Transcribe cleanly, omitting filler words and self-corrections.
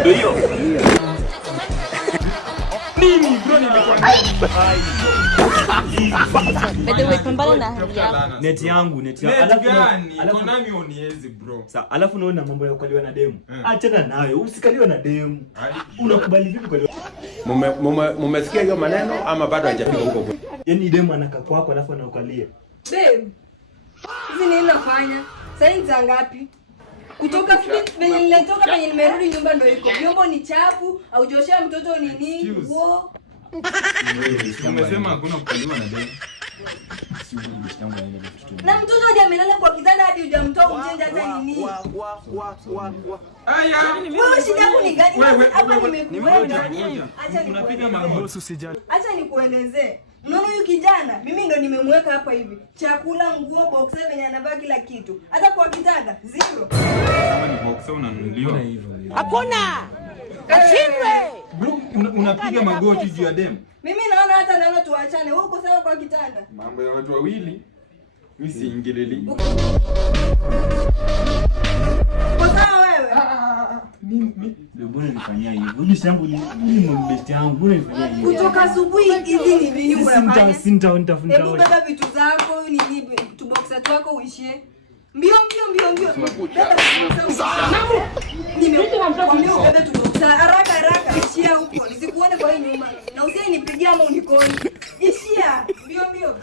Ndio hiyo. Mimi bro nilikwambia. Bado pambana na hali yako. Net yangu. Alafu nami uniezi bro. Sasa alafu unaona mambo ya kukaliwa na demu. Achana nayo, usikaliwe na demu. Unakubali vipi kukaliwa? Mumesikia hiyo maneno ama bado hajafika huko? Yaani demu anakaa kwako alafu anaukalia. Babe. Hivi nini nafanya? Sasa ni saa ngapi? Kutoka penye nilitoka penye nimerudi nyumba ndio iko. Vyombo ni chafu, au joshea mtoto ni nini? Wo. Umesema hakuna kukaliwa na demu. Na mtoto haja amelala kwa kitanda hadi hujamtoa ujenge hata ni nini? Aya, wewe shida yako ni gani? Hapa nimekuona. acha unapiga mabosi usijali. Acha nikuelezee. Unaona huyu kijana, mimi ndo nimemweka hapa hivi. Chakula, nguo, boxer venye anavaa kila kitu. Hata kwa kitanda, zero. Kama ni boxer unanunuliwa hivyo. Hakuna. Ashindwe. Bro, unapiga magoti juu ya demu. Mimi naona tuachane. Wewe uko sawa kwa kitanda? Mambo ya watu wawili. Mimi siingilili. Uko sawa wewe? Mimi mbona nifanyia hivyo? Huyu shangu ni mbesti yangu. Mbona nifanyia hivyo? Kutoka asubuhi hizi ni nini unafanya? Nitafuta. Hebu beba vitu zako, nini tu boxer twako uishie. Mbio. Beba nimekuambia ubebe tu boxer haraka ishia huko. Nisikuone kwa hii nyumba. Na usinipigie ama unikoni. Ishia. Mbio.